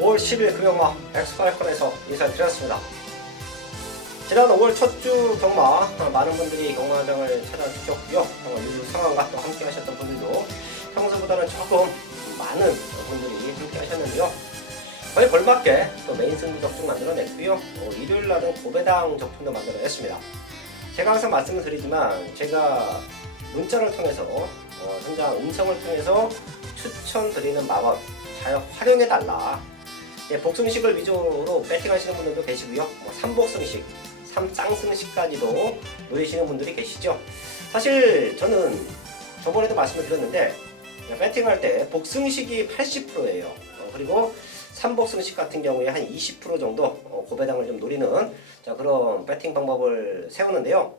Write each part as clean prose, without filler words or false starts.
5월 10일 금요마 엑스파이컨에서 인사를 드렸습니다. 지난 5월 첫 주 경마 많은 분들이 경마장을 찾아주셨고요. 유주 상황과 또 함께 하셨던 분들도 평소보다는 조금 많은 분들이 함께 하셨는데요. 거의 걸맞게 또 메인 승부 적중 만들어냈고요. 일요일 날은 고배당 적중도 만들어냈습니다. 제가 항상 말씀을 드리지만 제가 문자를 통해서 현장 음성을 통해서 추천드리는 마법 잘 활용해달라. 복승식을 위주로 배팅하시는 분들도 계시고요. 3복승식, 3쌍승식까지도 노리시는 분들이 계시죠. 사실 저는 저번에도 말씀을 드렸는데 배팅할 때 복승식이 80%예요. 그리고 3복승식 같은 경우에 한 20% 정도 고배당을 좀 노리는 그런 배팅 방법을 세우는데요.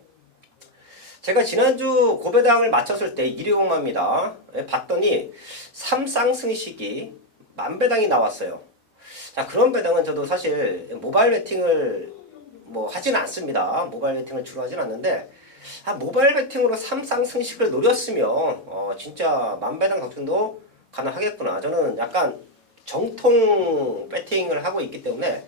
제가 지난주 고배당을 맞췄을 때 120마입니다. 봤더니 3쌍승식이 만배당이 나왔어요. 자, 그런 배당은 저도 사실 모바일 배팅을 하진 않습니다. 모바일 배팅을 주로 하진 않는데 모바일 배팅으로 3쌍승식을 노렸으면 진짜 만배당 적중도 가능하겠구나. 저는 약간 정통 배팅을 하고 있기 때문에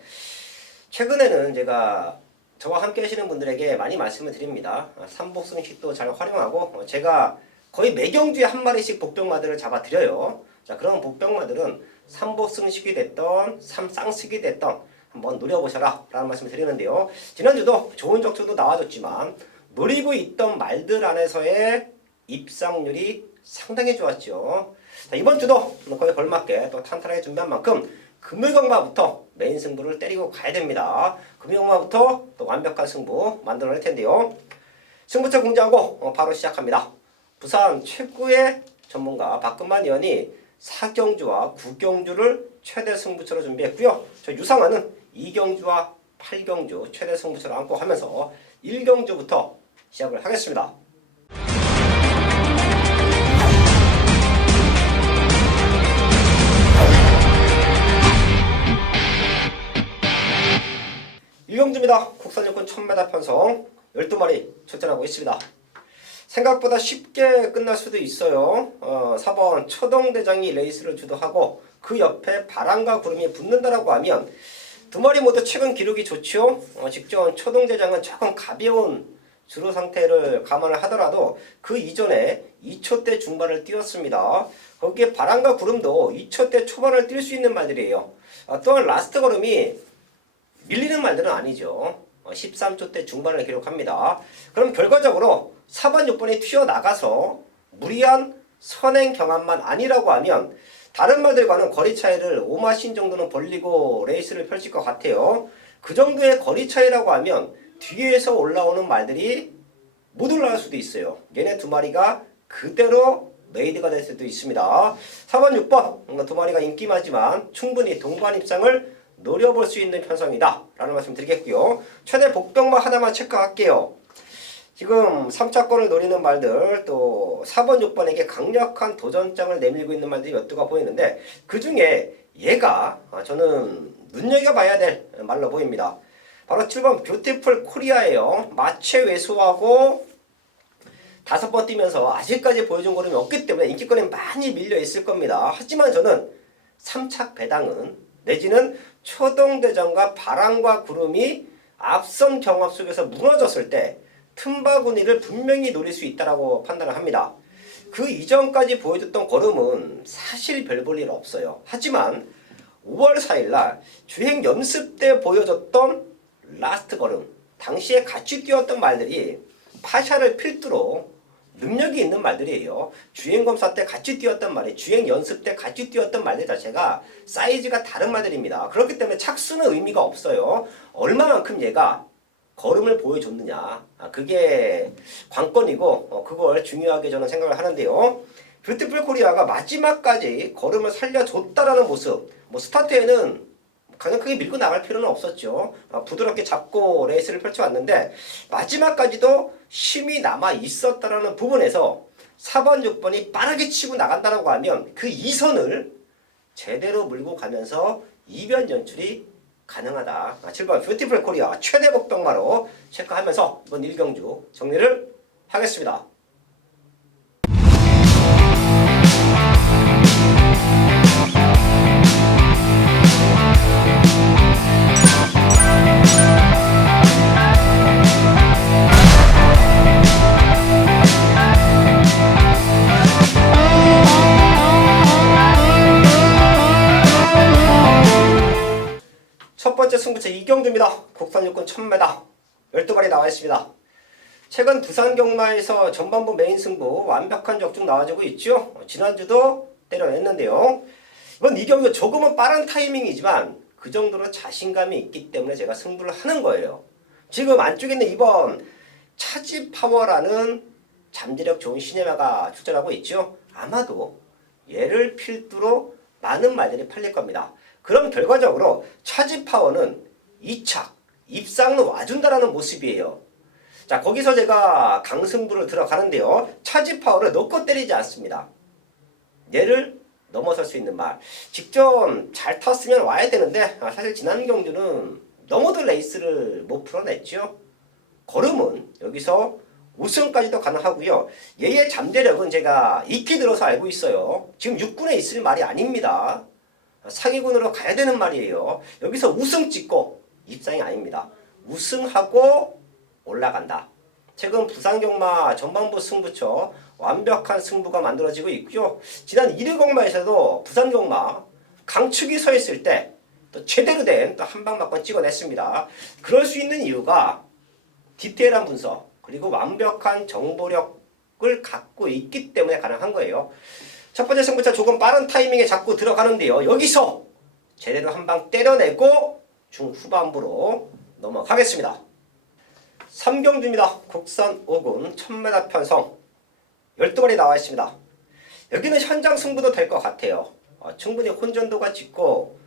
최근에는 제가 저와 함께 하시는 분들에게 많이 말씀을 드립니다. 3복승식도 잘 활용하고 제가 거의 매경주에 한 마리씩 복병마들을 잡아드려요. 자, 그런 복병마들은 3복승식이 됐던 3쌍식이 됐던 한번 노려보셔라 라는 말씀을 드리는데요. 지난주도 좋은 적중도 나와줬지만 노리고 있던 말들 안에서의 입상률이 상당히 좋았죠. 자, 이번 주도 거의 걸맞게 또 탄탄하게 준비한 만큼 금요경마부터 메인 승부를 때리고 가야 됩니다. 금요경마부터 또 완벽한 승부 만들어낼 텐데요. 승부처 공지하고 바로 시작합니다. 부산 최고의 전문가 박근만 의원이 4경주와 9경주를 최대 승부처로 준비했고요. 저 유상화는 2경주와 8경주 최대 승부처를 안고 하면서 1경주부터 시작을 하겠습니다. 일경주입니다. 국산육군 1000m 편성 12마리 출전하고 있습니다. 생각보다 쉽게 끝날 수도 있어요. 4번 초동대장이 레이스를 주도하고 그 옆에 바람과 구름이 붙는다라고 하면 두 마리 모두 최근 기록이 좋죠. 직전 초동대장은 조금 가벼운 주로 상태를 감안을 하더라도 그 이전에 2초대 중반을 뛰었습니다. 거기에 바람과 구름도 2초대 초반을 뛸 수 있는 말들이에요. 또한 라스트 걸음이 밀리는 말들은 아니죠. 13초대 중반을 기록합니다. 그럼 결과적으로 4번, 6번이 튀어나가서 무리한 선행 경합만 아니라고 하면 다른 말들과는 거리 차이를 5마신 정도는 벌리고 레이스를 펼칠 것 같아요. 그 정도의 거리 차이라고 하면 뒤에서 올라오는 말들이 못 올라갈 수도 있어요. 얘네 두 마리가 그대로 메이드가 될 수도 있습니다. 4번, 6번 두 마리가 인기마지만 충분히 동반 입상을 노려볼 수 있는 편성이다 라는 말씀 드리겠고요. 최대 복병만 하나만 체크할게요. 지금 3차권을 노리는 말들 또 4번, 6번에게 강력한 도전장을 내밀고 있는 말들이 몇 두가 보이는데 그 중에 얘가 저는 눈여겨봐야 될 말로 보입니다. 바로 7번 뷰티풀 코리아예요. 마체 외소하고 5번 뛰면서 아직까지 보여준 걸음이 없기 때문에 인기권이 많이 밀려 있을 겁니다. 하지만 저는 3착 배당은 내지는 초동대장과 바람과 구름이 앞선 경합 속에서 무너졌을 때 틈바구니를 분명히 노릴 수 있다고 판단을 합니다. 그 이전까지 보여줬던 걸음은 사실 별 볼 일 없어요. 하지만 5월 4일날 주행 연습 때 보여줬던 라스트 걸음, 당시에 같이 뛰었던 말들이 파샤를 필두로 능력이 있는 말들이에요. 주행검사 때 같이 뛰었던 말이 주행 연습 때 같이 뛰었던 말들 자체가 사이즈가 다른 말들입니다. 그렇기 때문에 착수는 의미가 없어요. 얼마만큼 얘가 걸음을 보여줬느냐, 그게 관건이고 그걸 중요하게 저는 생각을 하는데요. 뷰티풀 코리아가 마지막까지 걸음을 살려줬다라는 모습, 스타트에는 가장 크게 밀고 나갈 필요는 없었죠. 부드럽게 잡고 레이스를 펼쳐왔는데 마지막까지도 힘이 남아 있었다라는 부분에서 4번, 6번이 빠르게 치고 나간다라고 하면 그 2선을 제대로 물고 가면서 이변 연출이 가능하다. 7번 뷰티풀 코리아 최대 복병마로 체크하면서 이번 1경주 정리를 하겠습니다. 번째 승부처 이경주입니다. 국산 육군 1000m 12마리 나와 있습니다. 최근 부산 경마에서 전반부 메인 승부 완벽한 적중 나와주고 있죠. 지난주도 때려냈는데요. 이번 이경주 조금은 빠른 타이밍이지만 그 정도로 자신감이 있기 때문에 제가 승부를 하는 거예요. 지금 안쪽에 있는 이번 차지파워라는 잠재력 좋은 시네마가 출전하고 있죠. 아마도 얘를 필두로 많은 말들이 팔릴 겁니다. 그럼 결과적으로 차지파워는 2차 입상로 와준다라는 모습이에요. 자, 거기서 제가 강승부를 들어가는데요. 차지파워를 놓고 때리지 않습니다. 얘를 넘어설 수 있는 말. 직접 잘 탔으면 와야 되는데 사실 지난 경주는 너무도 레이스를 못 풀어냈죠. 걸음은 여기서 우승까지도 가능하고요. 얘의 잠재력은 제가 익히 들어서 알고 있어요. 지금 6군에 있을 말이 아닙니다. 상위군으로 가야 되는 말이에요. 여기서 우승 찍고 입상이 아닙니다. 우승하고 올라간다. 최근 부산경마 전반부 승부처 완벽한 승부가 만들어지고 있고요. 지난 1위 경마에서도 부산경마 강축이 서 있을 때 또 제대로 된 또 한 방 맞고 찍어냈습니다. 그럴 수 있는 이유가 디테일한 분석 그리고 완벽한 정보력을 갖고 있기 때문에 가능한 거예요. 첫 번째 승부처 조금 빠른 타이밍에 잡고 들어가는데요. 여기서 제대로 한 방 때려내고 중후반부로 넘어가겠습니다. 삼경주입니다. 국산 5군 1000m 편성 12마리 나와 있습니다. 여기는 현장 승부도 될 것 같아요. 충분히 혼전도가 짙고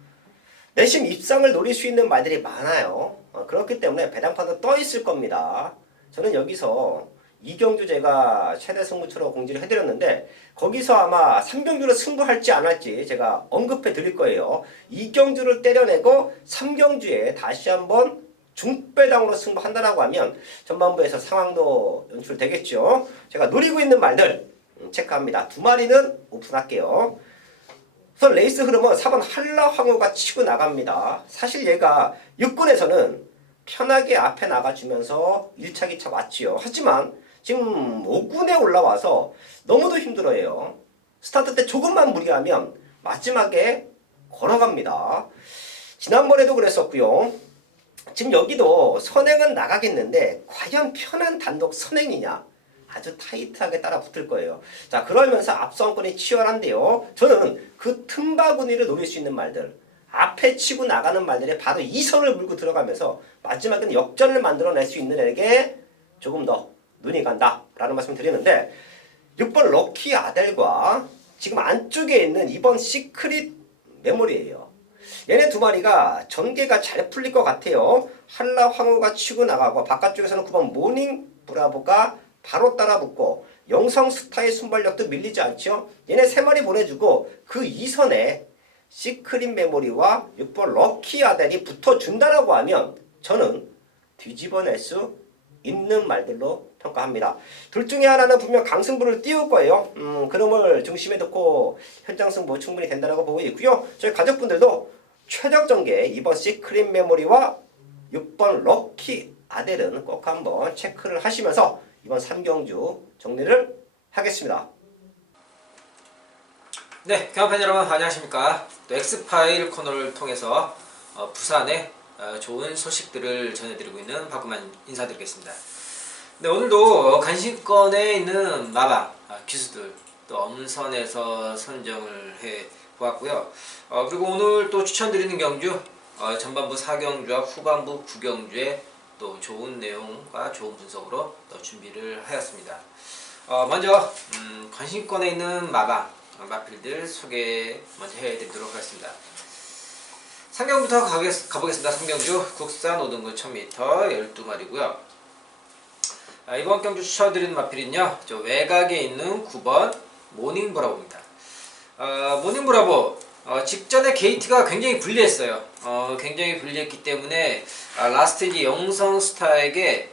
내심 입상을 노릴 수 있는 말들이 많아요. 그렇기 때문에 배당판도 떠 있을 겁니다. 저는 여기서 이경주 제가 최대 승부처로 공지를 해드렸는데 거기서 아마 3경주로 승부할지 안 할지 제가 언급해 드릴 거예요. 이경주를 때려내고 3경주에 다시 한번 중배당으로 승부한다라고 하면 전반부에서 상황도 연출되겠죠. 제가 노리고 있는 말들 체크합니다. 두 마리는 오픈할게요. 우선 레이스 흐름은 4번 한라황후가 치고 나갑니다. 사실 얘가 6군에서는 편하게 앞에 나가주면서 1차, 2차 왔지요. 하지만 지금 5군에 올라와서 너무도 힘들어해요. 스타트 때 조금만 무리하면 마지막에 걸어갑니다. 지난번에도 그랬었고요. 지금 여기도 선행은 나가겠는데 과연 편한 단독 선행이냐? 아주 타이트하게 따라 붙을 거예요. 자, 그러면서 앞선권이 치열한데요. 저는 그 틈바구니를 노릴 수 있는 말들 앞에 치고 나가는 말들에 바로 2선을 물고 들어가면서 마지막에는 역전을 만들어낼 수 있는 애에게 조금 더 눈이 간다 라는 말씀 드리는데 6번 럭키 아델과 지금 안쪽에 있는 2번 시크릿 메모리예요. 얘네 두 마리가 전개가 잘 풀릴 것 같아요. 한라황후가 치고 나가고 바깥쪽에서는 9번 모닝 브라보가 바로 따라붙고 영성스타의 순발력도 밀리지 않죠. 얘네 세 마리 보내주고 그 2선에 시크릿 메모리와 6번 럭키 아델이 붙어준다라고 하면 저는 뒤집어낼 수 있는 말들로 평가합니다. 둘 중에 하나는 분명 강승부를 띄울 거예요. 그놈을 중심에 놓고 현장 승부 충분히 된다고 보고 있고요. 저희 가족분들도 최적 전개 2번 시크릿 메모리와 6번 럭키 아델은 꼭 한번 체크를 하시면서 이번 3경주 정리를 하겠습니다. 네, 경합팬 여러분 안녕하십니까. 또 엑스파일 코너를 통해서 부산의 좋은 소식들을 전해드리고 있는 박구만 인사드리겠습니다. 네, 오늘도 간신권에 있는 마방 기수들 또 엄선해서 선정을 해 보았고요. 그리고 오늘 또 추천드리는 경주 전반부 4경주와 후반부 9경주에 또 좋은 내용과 좋은 분석으로 또 준비를 하였습니다. 먼저 관심권에 있는 마필들 소개 먼저 해드리도록 하겠습니다. 상경부터 가보겠습니다. 상경주 국산 5등급 1000m 12마리고요. 이번 경주 추천드리는 마필은요, 저 외곽에 있는 9번 모닝브라보입니다. 모닝브라보 직전에 게이트가 굉장히 불리했어요. 굉장히 불리했기 때문에 라스트 영성스타에게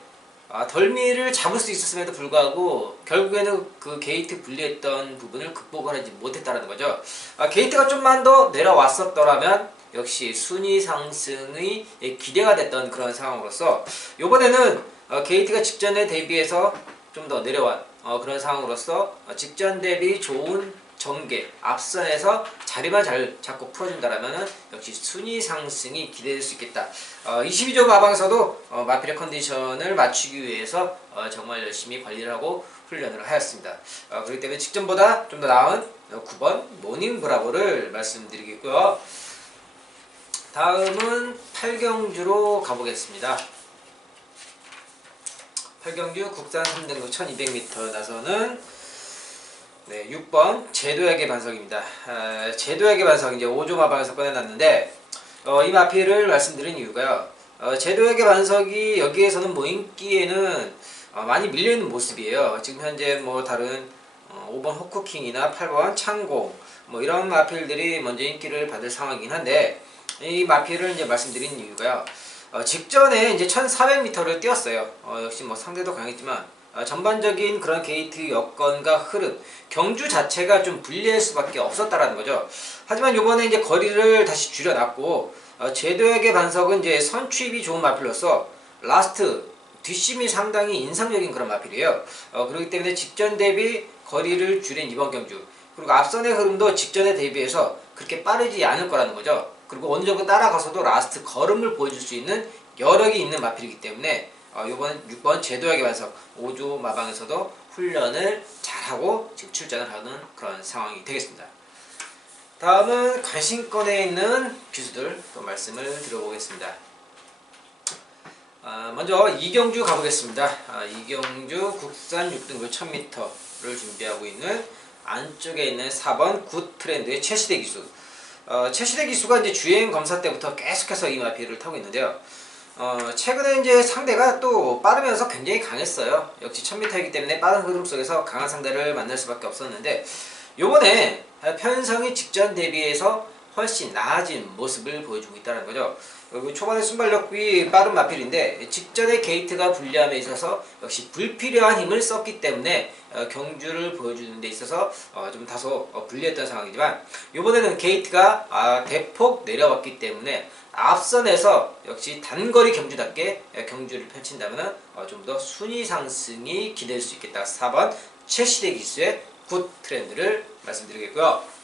덜미를 잡을 수 있었음에도 불구하고 결국에는 그 게이트 불리했던 부분을 극복을 하지 못했다는 거죠. 게이트가 좀만 더 내려왔었더라면 역시 순위 상승의 기대가 됐던 그런 상황으로서 이번에는 게이트가 직전에 대비해서 좀 더 내려온 그런 상황으로서 직전 대비 좋은 전개, 앞선에서 자리만 잘 잡고 풀어준다라면 역시 순위 상승이 기대될 수 있겠다. 22조 마방에서도 마필의 컨디션을 맞추기 위해서 정말 열심히 관리를 하고 훈련을 하였습니다. 그렇기 때문에 직전보다 좀 더 나은 9번 모닝 브라보를 말씀드리겠고요. 다음은 8경주로 가보겠습니다. 8경주 국산 3등급 1200m 나서는 6번 제도약의 반석입니다. 제도약의 반석 이제 5조 마방에서 꺼내놨는데 이 마필을 말씀드린 이유가요. 제도약의 반석이 여기에서는 뭐 인기에는 많이 밀려있는 모습이에요. 지금 현재 뭐 다른 5번 호쿠킹이나 8번 창공 뭐 이런 마필들이 먼저 인기를 받을 상황이긴 한데 이 마필을 이제 말씀드린 이유가요. 직전에 이제 1400m를 뛰었어요. 역시 뭐 상대도 강했지만 전반적인 그런 게이트 여건과 흐름, 경주 자체가 좀 불리할 수밖에 없었다라는 거죠. 하지만 이번에 이제 거리를 다시 줄여놨고 제도약의 반석은 이제 선취입이 좋은 마필로서 라스트 뒷심이 상당히 인상적인 그런 마필이에요. 그렇기 때문에 직전 대비 거리를 줄인 이번 경주, 그리고 앞선의 흐름도 직전에 대비해서 그렇게 빠르지 않을 거라는 거죠. 그리고 어느 정도 따라가서도 라스트 걸음을 보여줄 수 있는 여력이 있는 마필이기 때문에 이번 6번 제도약의 반석 5조 마방에서도 훈련을 잘하고 지금 출전을 하는 그런 상황이 되겠습니다. 다음은 관심권에 있는 기수들 또 말씀을 드려보겠습니다. 먼저 이경주 가보겠습니다. 이경주 국산 6등급 1000m를 준비하고 있는 안쪽에 있는 4번 굿 트렌드의 최시대 기수. 최시대 기수가 이제 주행 검사 때부터 계속해서 이 마필을 타고 있는데요. 최근에 이제 상대가 또 빠르면서 굉장히 강했어요. 역시 1000m이기 때문에 빠른 흐름 속에서 강한 상대를 만날 수밖에 없었는데 요번에 편성이 직전 대비해서 훨씬 나아진 모습을 보여주고 있다는 거죠. 그리고 초반에 순발력이 빠른 마필인데 직전에 게이트가 불리함에 있어서 역시 불필요한 힘을 썼기 때문에 경주를 보여주는 데 있어서 좀 다소 불리했던 상황이지만 이번에는 게이트가 대폭 내려왔기 때문에 앞선에서 역시 단거리 경주답게 경주를 펼친다면 좀 더 순위 상승이 기대될 수 있겠다. 4번 최시대 기수의 굿 트렌드를 말씀드리겠고요.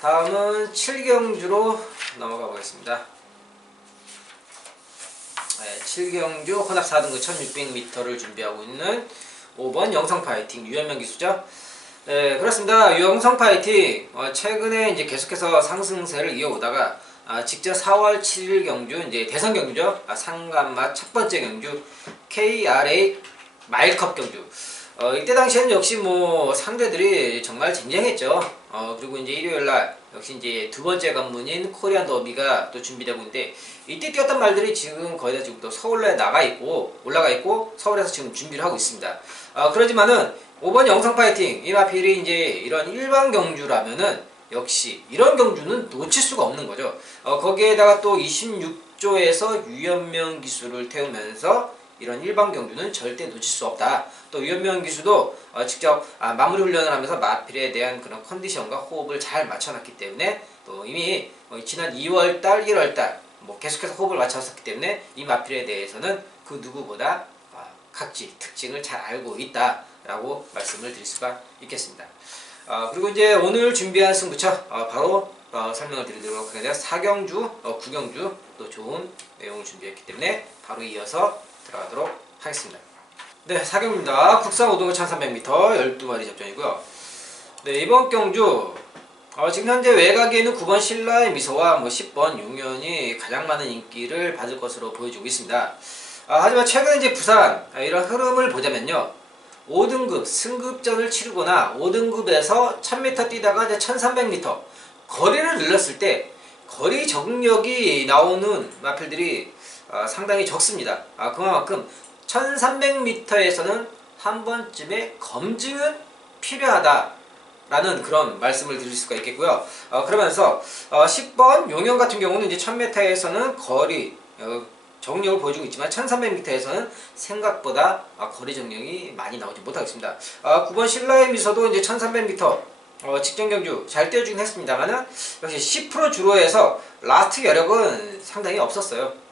다음은 7경주로 넘어가 보겠습니다. 7경주 혼합 4등급 1600m를 준비하고 있는 5번 영성 파이팅 유현명 기수죠. 네, 그렇습니다. 유영성 파이팅 최근에 이제 계속해서 상승세를 이어오다가 직전 4월 7일 경주 이제 대선 경주죠. 상간마 첫 번째 경주 KRA 마일컵 경주. 이때 당시에는 역시 뭐 상대들이 정말 쟁쟁했죠. 그리고 이제 일요일날 역시 이제 두 번째 관문인 코리안 더비가 또 준비되고 있는데 이때 뛰었던 말들이 지금 거의 다 지금 또 서울에 올라가 있고 서울에서 지금 준비를 하고 있습니다. 그러지만은 5번 영상 파이팅 이 마필이 이제 이런 일반 경주라면은 역시 이런 경주는 놓칠 수가 없는 거죠. 거기에다가 또 26조에서 유연명 기수를 태우면서 이런 일반 경주는 절대 놓칠 수 없다. 또 유연명 기수도 직접 마무리 훈련을 하면서 마필에 대한 그런 컨디션과 호흡을 잘 맞춰놨기 때문에 또 이미 지난 2월달, 1월달 뭐 계속해서 호흡을 맞춰왔기 때문에 이 마필에 대해서는 그 누구보다 각지 특징을 잘 알고 있다라고 말씀을 드릴 수가 있겠습니다. 그리고 이제 오늘 준비한 승부처 바로 설명을 드리도록 하겠습니다. 4경주, 9경주 또 좋은 내용을 준비했기 때문에 바로 이어서 들어가도록 하겠습니다. 네, 4경주입니다. 국산 5등급 1300m 12마리 접전이고요. 네, 이번 경주 지금 현재 외곽에는 9번 신라의 미소와 10번 용현이 가장 많은 인기를 받을 것으로 보여지고 있습니다. 하지만 최근에 이제 부산 이런 흐름을 보자면요. 5등급 승급전을 치르거나 5등급에서 1000m 뛰다가 이제 1300m 거리를 늘렸을 때 거리 적응력이 나오는 마필들이 상당히 적습니다. 그만큼 1300m에서는 한 번쯤의 검증은 필요하다라는 그런 말씀을 드릴 수가 있겠고요. 그러면서 10번 용현 같은 경우는 이제 1000m에서는 거리 적응력을 보여주고 있지만 1300m에서는 생각보다 거리 적응력이 많이 나오지 못하겠습니다. 9번 신라의 미소도 이제 1300m 직전 경주 잘 뛰어주긴 했습니다만은 역시 10% 주로에서 라스트 여력은 상당히 없었어요.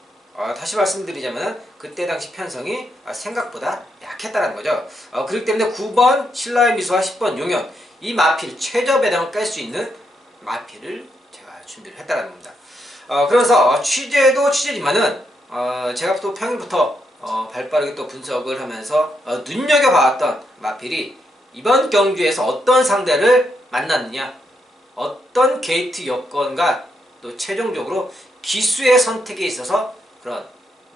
다시 말씀드리자면 그때 당시 편성이 생각보다 약했다는 거죠. 그렇기 때문에 9번 신라의 미소와 10번 용현 이 마필 최저 배당을 깰 수 있는 마필을 제가 준비를 했다는 겁니다. 그래서 취재도 취재지만은 제가 또 평일부터 발빠르게 또 분석을 하면서 눈여겨봤던 마필이 이번 경주에서 어떤 상대를 만났느냐, 어떤 게이트 여건과 또 최종적으로 기수의 선택에 있어서 그런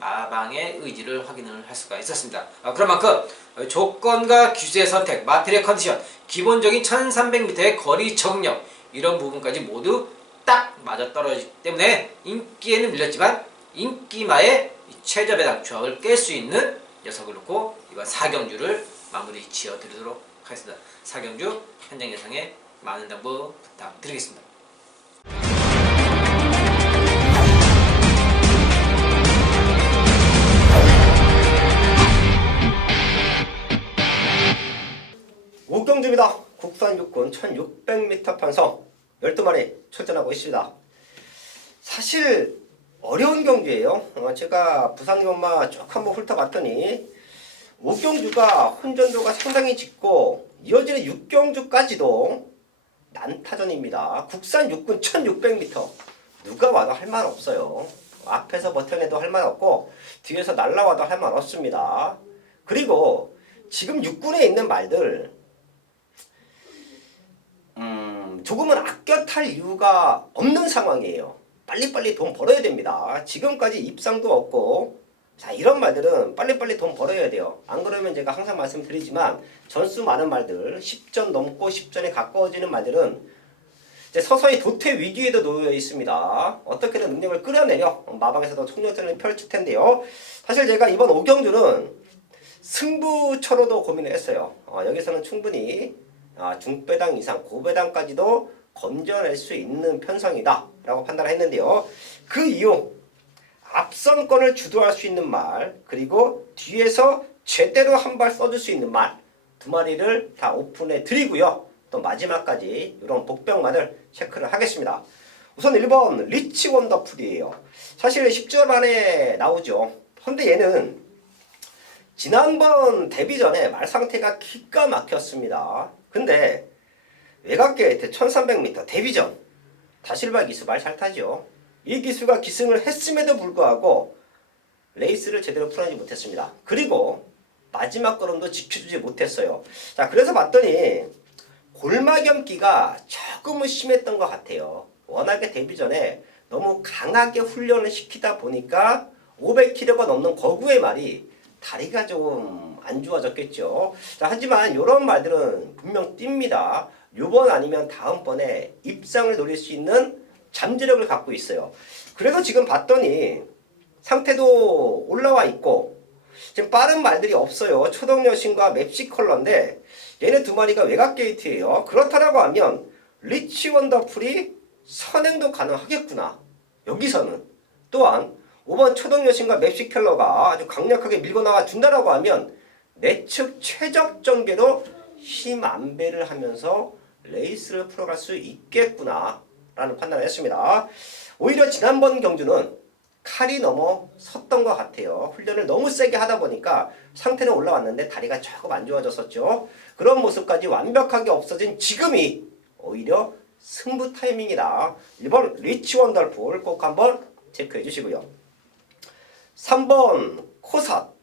마방의 의지를 확인을 할 수가 있었습니다. 그런 만큼 조건과 기수의 선택, 마필의 컨디션, 기본적인 1300m의 거리 적응력 이런 부분까지 모두 딱 맞아떨어지기 때문에 인기에는 밀렸지만 인기마의 최저 배당 조합을 깰 수 있는 녀석을 놓고 이번 4경주를 마무리 지어드리도록 하겠습니다. 4경주 현장 예상에 많은 정보 부탁드리겠습니다. 오경주입니다. 국산 육군 1600m 편성 12마리 출전하고 있습니다. 사실 어려운 경주예요. 제가 부상경마 쭉 한번 훑어봤더니 5경주가 혼전도가 상당히 짙고 이어지는 6경주까지도 난타전입니다. 국산 육군 1600m 누가 와도 할 말 없어요. 앞에서 버텨내도 할 말 없고 뒤에서 날라와도 할 말 없습니다. 그리고 지금 육군에 있는 말들 조금은 아껴 탈 이유가 없는 상황이에요. 빨리빨리 돈 벌어야 됩니다. 지금까지 입상도 없고 자 이런 말들은 빨리빨리 돈 벌어야 돼요. 안 그러면 제가 항상 말씀드리지만 전수 많은 말들 10전 넘고 10전에 가까워지는 말들은 이제 서서히 도태 위기에도 놓여 있습니다. 어떻게든 능력을 끌어내려 마방에서도 총력전을 펼칠 텐데요. 사실 제가 이번 5경주는 승부처로도 고민을 했어요. 여기서는 충분히 중배당 이상 고배당까지도 건져낼 수 있는 편성이다 라고 판단을 했는데요. 그 이유 앞선권을 주도할 수 있는 말 그리고 뒤에서 제대로 한 발 써줄 수 있는 말 두 마리를 다 오픈해 드리고요. 또 마지막까지 이런 복병만을 체크를 하겠습니다. 우선 1번 리치 원더풀이에요. 사실 10주 만에 나오죠. 근데 얘는 지난번 데뷔 전에 말 상태가 기가 막혔습니다. 근데 외곽게이트 1300m 데뷔전 다실발 기수 말 잘 타죠. 이 기수가 기승을 했음에도 불구하고 레이스를 제대로 풀어내지 못했습니다. 그리고 마지막 걸음도 지켜주지 못했어요. 자 그래서 봤더니 골마겸기가 조금은 심했던 것 같아요. 워낙에 데뷔 전에 너무 강하게 훈련을 시키다 보니까 500kg가 넘는 거구의 말이 다리가 좀 안 좋아졌겠죠. 자, 하지만 이런 말들은 분명 띕니다. 요번 아니면 다음번에 입상을 노릴 수 있는 잠재력을 갖고 있어요. 그래서 지금 봤더니 상태도 올라와 있고 지금 빠른 말들이 없어요. 초동여신과 맵시 컬러인데 얘네 두 마리가 외곽 게이트예요. 그렇다라고 하면 리치 원더풀이 선행도 가능하겠구나. 여기서는 또한 5번 초동여신과 맵시 컬러가 아주 강력하게 밀고 나와 준다라고 하면 내측 최적 전개로 힘 안배를 하면서 레이스를 풀어갈 수 있겠구나 라는 판단을 했습니다. 오히려 지난번 경주는 칼이 넘어 섰던 것 같아요. 훈련을 너무 세게 하다 보니까 상태는 올라왔는데 다리가 조금 안 좋아졌었죠. 그런 모습까지 완벽하게 없어진 지금이 오히려 승부 타이밍이다. 1번 리치 원더풀 꼭 한번 체크해 주시고요. 3번 코삿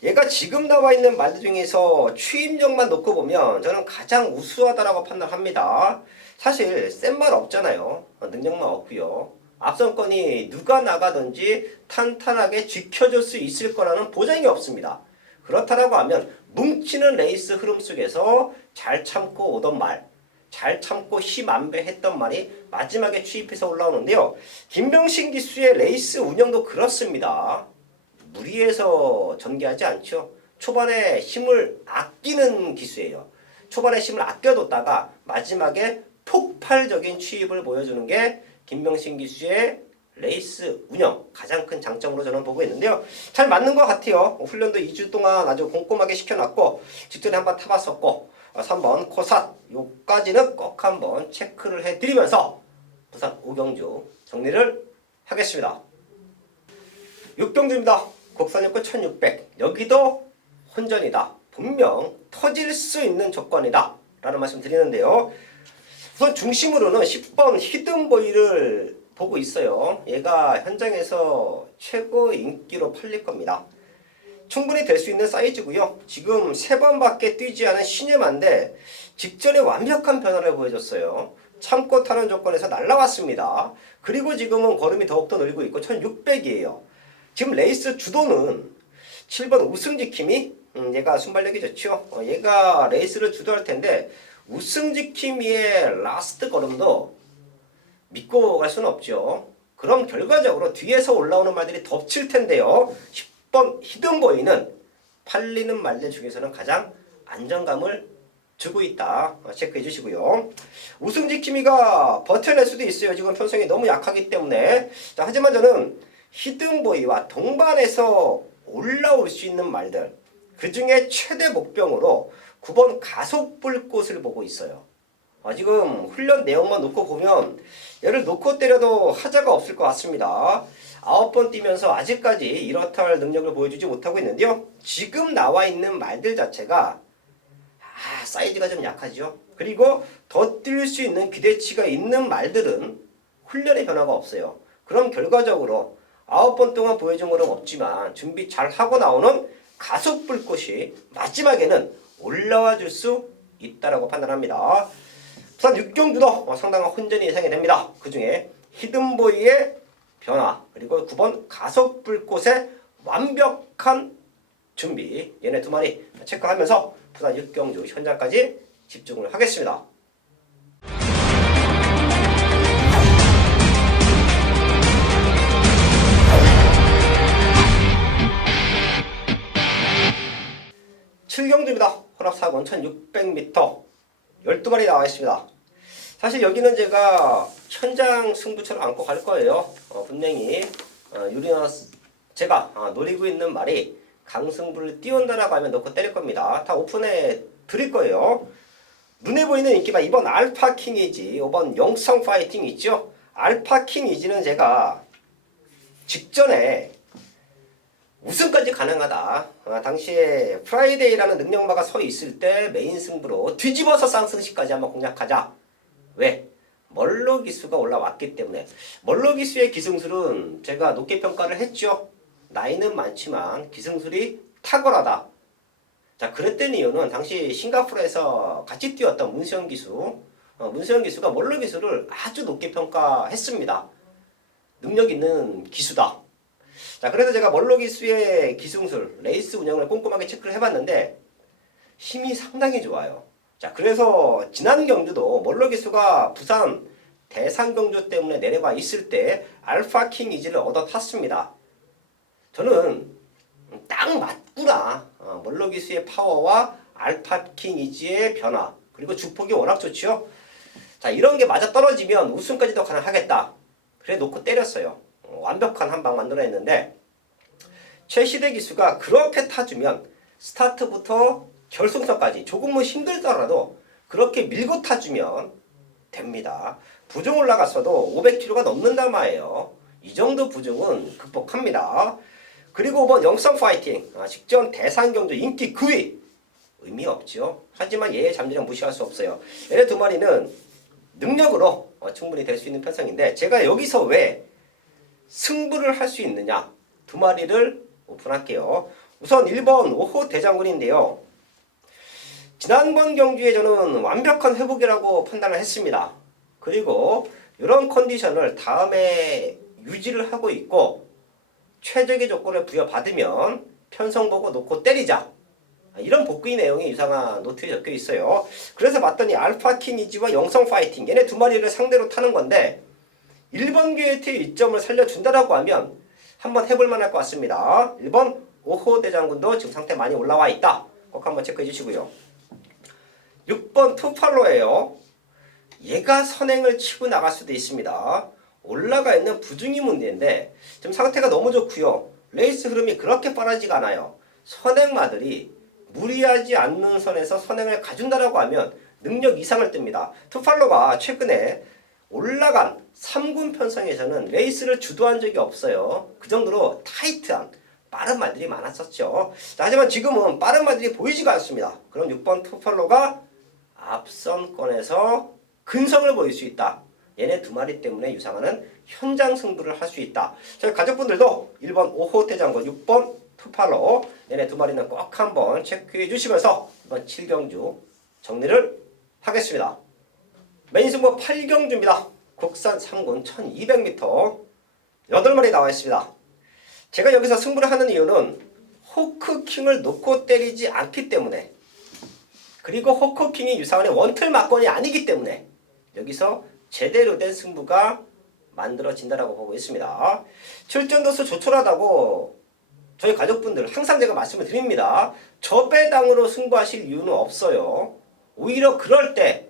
얘가 지금 나와 있는 말들 중에서 추임력만 놓고 보면 저는 가장 우수하다라고 판단합니다. 사실 센 말 없잖아요. 능력만 없고요. 앞선권이 누가 나가든지 탄탄하게 지켜줄 수 있을 거라는 보장이 없습니다. 그렇다라고 하면 뭉치는 레이스 흐름 속에서 잘 참고 오던 말, 잘 참고 힘 안배했던 말이 마지막에 추입해서 올라오는데요. 김병신 기수의 레이스 운영도 그렇습니다. 무리해서 전개하지 않죠. 초반에 힘을 아끼는 기수예요. 초반에 힘을 아껴뒀다가 마지막에 폭발적인 추입을 보여주는 게 김병신 기수의 레이스 운영 가장 큰 장점으로 저는 보고 있는데요. 잘 맞는 것 같아요. 훈련도 2주 동안 아주 꼼꼼하게 시켜놨고 직전에 한번 타봤었고 3번 코삿 요까지는 꼭 한번 체크를 해드리면서 부산 5경주 정리를 하겠습니다. 6경주입니다. 국산육군 1600 여기도 혼전이다. 분명 터질 수 있는 조건이다. 라는 말씀 드리는데요. 우선 중심으로는 10번 히든보이를 보고 있어요. 얘가 현장에서 최고 인기로 팔릴 겁니다. 충분히 될 수 있는 사이즈고요. 지금 3번밖에 뛰지 않은 시네마인데 직전에 완벽한 변화를 보여줬어요. 참고 타는 조건에서 날라왔습니다. 그리고 지금은 걸음이 더욱더 늘고 있고 1600이에요. 지금 레이스 주도는 7번 우승지킴이 얘가 순발력이 좋죠. 얘가 레이스를 주도할 텐데 우승지킴이의 라스트 걸음도 믿고 갈 수는 없죠. 그럼 결과적으로 뒤에서 올라오는 말들이 덮칠 텐데요. 10번 히든보이는 팔리는 말들 중에서는 가장 안정감을 주고 있다. 체크해 주시고요. 우승지킴이가 버텨낼 수도 있어요. 지금 편성이 너무 약하기 때문에. 자, 하지만 저는 히든보이와 동반해서 올라올 수 있는 말들, 그 중에 최대 목표으로 9번 가속불꽃을 보고 있어요. 지금 훈련 내용만 놓고 보면 얘를 놓고 때려도 하자가 없을 것 같습니다. 9번 뛰면서 아직까지 이렇다 할 능력을 보여주지 못하고 있는데요. 지금 나와 있는 말들 자체가 사이즈가 좀 약하죠. 그리고 더 뛸 수 있는 기대치가 있는 말들은 훈련의 변화가 없어요. 그럼 결과적으로 9번 동안 보여준 거는 없지만 준비 잘 하고 나오는 가속불꽃이 마지막에는 올라와 줄 수 있다라고 판단합니다. 부산 6경주도 상당한 혼전이 예상이 됩니다. 그 중에 히든보이의 변화 그리고 9번 가속불꽃의 완벽한 준비 얘네 두 마리 체크하면서 부산 6경주 현장까지 집중을 하겠습니다. 칠경주입니다. 호락사건 1600m 12마리 나와 있습니다. 사실 여기는 제가 현장 승부처럼 안고 갈 거예요. 분명히 유리너스 제가 노리고 있는 말이 강승부를 띄운다라고 하면 넣고 때릴 겁니다. 다 오픈해 드릴 거예요. 눈에 보이는 인기만 2번 알파킹이지 5번 영성 파이팅 있죠. 알파킹이지는 제가 직전에 우승까지 가능하다. 당시에 프라이데이라는 능력마가 서 있을 때 메인 승부로 뒤집어서 쌍승시까지 한번 공략하자. 왜? 멀로 기수가 올라왔기 때문에. 멀로 기수의 기승술은 제가 높게 평가를 했죠. 나이는 많지만 기승술이 탁월하다. 자, 그랬던 이유는 당시 싱가포르에서 같이 뛰었던 문수영 기수. 문수영 기수가 멀로 기수를 아주 높게 평가했습니다. 능력 있는 기수다. 자, 그래서 제가 멀로 기수의 기승술, 레이스 운영을 꼼꼼하게 체크를 해봤는데 힘이 상당히 좋아요. 자, 그래서 지난 경주도 멀로 기수가 부산 대상 경주 때문에 내려가 있을 때 알파킹 이지를 얻어 탔습니다. 저는 딱 맞구나. 멀로 기수의 파워와 알파킹 이지의 변화 그리고 주폭이 워낙 좋죠. 자, 이런 게 맞아 떨어지면 우승까지도 가능하겠다. 그래 놓고 때렸어요. 완벽한 한 방 만들어냈는데 최시대 기수가 그렇게 타주면 스타트부터 결승선까지 조금은 힘들더라도 그렇게 밀고 타주면 됩니다. 부중 올라갔어도 500km가 넘는단 말이에요. 이 정도 부중은 극복합니다. 그리고 5번 영성 파이팅 직전 대상 경주 인기 9위 의미 없죠. 하지만 얘의 잠재력 무시할 수 없어요. 얘네 두 마리는 능력으로 충분히 될 수 있는 편성인데 제가 여기서 왜 승부를 할 수 있느냐 두 마리를 오픈할게요. 우선 1번 5호 대장군인데요. 지난번 경주에 저는 완벽한 회복이라고 판단을 했습니다. 그리고 이런 컨디션을 다음에 유지를 하고 있고 최적의 조건을 부여받으면 편성 보고 놓고 때리자. 이런 복귀 내용이 유상한 노트에 적혀 있어요. 그래서 봤더니 알파키니지와 영성 파이팅 얘네 두 마리를 상대로 타는 건데 1번 게이트의 이점을 살려준다라고 하면 한번 해볼 만할 것 같습니다. 1번 5호 대장군도 지금 상태 많이 올라와 있다. 꼭 한번 체크해 주시고요. 6번 투팔로예요. 얘가 선행을 치고 나갈 수도 있습니다. 올라가 있는 부중이 문제인데 지금 상태가 너무 좋고요. 레이스 흐름이 그렇게 빠르지가 않아요. 선행마들이 무리하지 않는 선에서 선행을 가준다라고 하면 능력 이상을 뜹니다. 투팔로가 최근에 올라간 3군 편성에서는 레이스를 주도한 적이 없어요. 그 정도로 타이트한 빠른 말들이 많았었죠. 자, 하지만 지금은 빠른 말들이 보이지가 않습니다. 그럼 6번 투팔로가 앞선권에서 근성을 보일 수 있다. 얘네 두 마리 때문에 유상하는 현장 승부를 할 수 있다. 저희 가족분들도 1번 오호대장군, 6번 투팔로 얘네 두 마리는 꼭 한번 체크해 주시면서 이번 7경주 정리를 하겠습니다. 메인 승부 8경주입니다. 국산 3군 1200m 8마리 나와 있습니다. 제가 여기서 승부를 하는 이유는 호크킹을 놓고 때리지 않기 때문에, 그리고 호크킹이 유상원의 원틀 막건이 아니기 때문에 여기서 제대로 된 승부가 만들어진다라고 보고 있습니다. 출전도수 조촐하다고 저희 가족분들 항상 제가 말씀을 드립니다. 저배당으로 승부하실 이유는 없어요. 오히려 그럴 때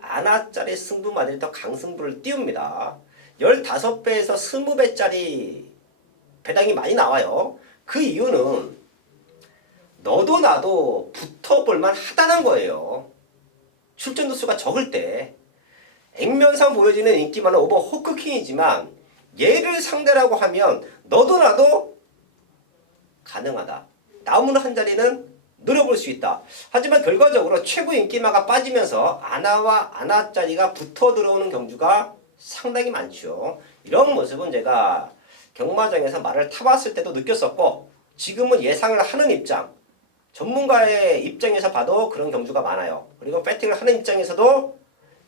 아나짜리 승부마들이 더 강승부를 띄웁니다. 15배에서 20배짜리 배당이 많이 나와요. 그 이유는 너도 나도 붙어볼만 하다는 거예요. 출전도수가 적을 때 액면상 보여지는 인기 많은 오버 호크킹이지만 얘를 상대라고 하면 너도 나도 가능하다. 남은 한 자리는 노려볼 수 있다. 하지만 결과적으로 최고 인기마가 빠지면서 아나와 아나짜리가 붙어 들어오는 경주가 상당히 많죠. 이런 모습은 제가 경마장에서 말을 타봤을 때도 느꼈었고, 지금은 예상을 하는 입장, 전문가의 입장에서 봐도 그런 경주가 많아요. 그리고 배팅을 하는 입장에서도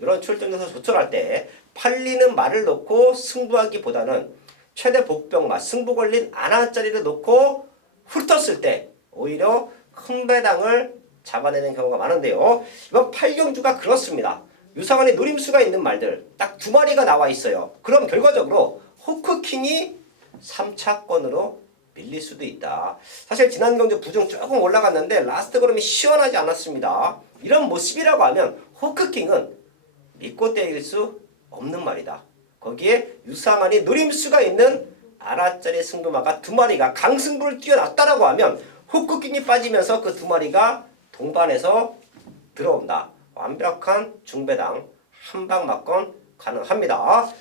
이런 출전에서 조촐할 때 팔리는 말을 놓고 승부하기보다는 최대 복병마, 승부 걸린 아나짜리를 놓고 훑었을 때 오히려 큰 배당을 잡아내는 경우가 많은데요. 이번 8경주가 그렇습니다. 유상원의 노림수가 있는 말들 딱 2마리가 나와 있어요. 그럼 결과적으로 호크킹이 3차권으로 밀릴 수도 있다. 사실 지난 경주 부중 조금 올라갔는데 라스트 걸음이 시원하지 않았습니다. 이런 모습이라고 하면 호크킹은 믿고 때릴 수 없는 말이다. 거기에 유상원이 노림수가 있는 아라짜리 승부마가 2마리가 강승부를 뛰어났다라고 하면 호크킹이 빠지면서 그 2마리가 동반해서 들어온다. 완벽한 중배당 한방 막건 가능합니다.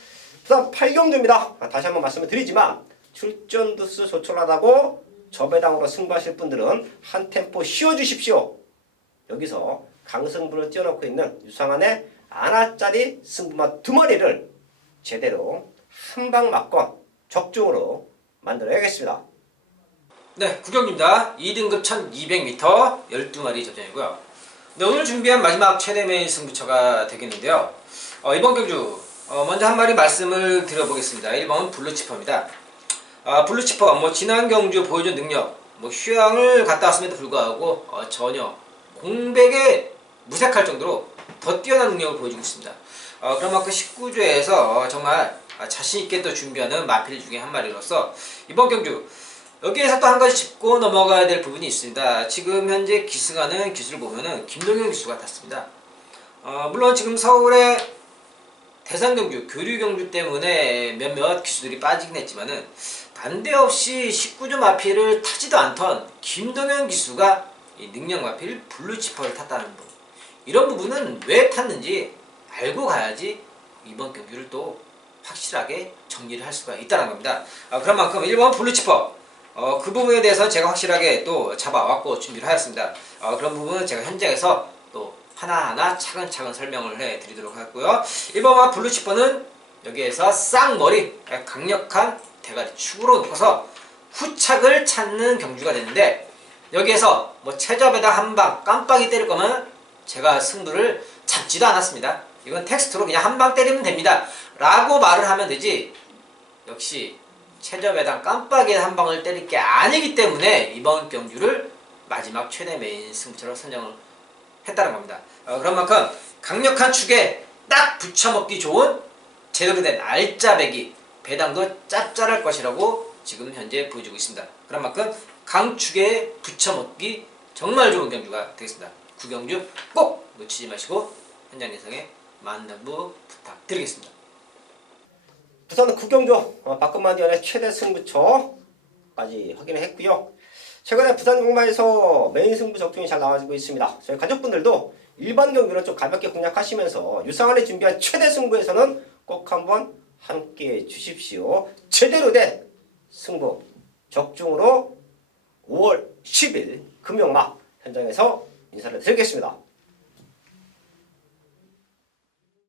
그다음 8경주입니다. 다시 한번 말씀을 드리지만 출전도수 조촐하다고 저배당으로 승부하실 분들은 한 템포 쉬어주십시오. 여기서 강승부를 띄워놓고 있는 유상한의 아나짜리 승부마 2마리를 제대로 한방 막건 적중으로 만들어야겠습니다. 네, 구경입니다. 2등급 1200m 12마리 접전이고요. 네, 오늘 준비한 마지막 최대 메인 승부처가 되겠는데요. 이번 경주 먼저 한 마리 말씀을 드려보겠습니다. 1번 블루치퍼입니다. 블루치퍼가 지난 경주 보여준 능력, 휴양을 갔다 왔음에도 불구하고 전혀 공백에 무색할 정도로 더 뛰어난 능력을 보여주고 있습니다. 그런 만큼 19조에서 정말 자신있게 또 준비하는 마필 중에 한 마리로서 이번 경주 여기에서 또 한 가지 짚고 넘어가야 될 부분이 있습니다. 지금 현재 기승하는 기수를 보면은 김동현 기수가 탔습니다. 물론 지금 서울의 대상경주, 교류경주 때문에 몇몇 기수들이 빠지긴 했지만은 난데없이 19조 마필을 타지도 않던 김동현 기수가 이 능력 마필 블루치퍼를 탔다는 부분, 이런 부분은 왜 탔는지 알고 가야지 이번 경주를 또 확실하게 정리를 할 수가 있다는 겁니다. 그런 만큼 1번 블루치퍼, 그 부분에 대해서 제가 확실하게 또 잡아왔고 준비를 하였습니다. 그런 부분은 제가 현장에서 또 하나하나 차근차근 설명을 해드리도록 하고요. 1번과 블루치퍼는 여기에서 쌍머리, 강력한 대가리 축으로 놓고서 후착을 찾는 경주가 되는데, 여기에서 최저배당 한방 깜빡이 때릴 거면 제가 승부를 잡지도 않았습니다. 이건 텍스트로 그냥 한방 때리면 됩니다 라고 말을 하면 되지, 역시 최저배당 깜빡이 한 방을 때릴 게 아니기 때문에 이번 경주를 마지막 최대 메인 승부처로 선정을 했다는 겁니다. 그런 만큼 강력한 축에 딱 붙여먹기 좋은 제대로 된 알짜배기, 배당도 짭짤할 것이라고 지금 현재 보여주고 있습니다. 그런 만큼 강축에 붙여먹기 정말 좋은 경주가 되겠습니다. 구경주 꼭 놓치지 마시고 현장 예상에 많은 당부 부탁드리겠습니다. 부산 구경조 박근만디언의 최대 승부처까지 확인을 했고요. 최근에 부산 경마에서 메인 승부 적중이 잘 나와지고 있습니다. 저희 가족분들도 일반 경기를 좀 가볍게 공략하시면서 유상한이 준비한 최대 승부에서는 꼭 한번 함께 주십시오. 제대로 된 승부 적중으로 5월 10일 금요일마 현장에서 인사를 드리겠습니다.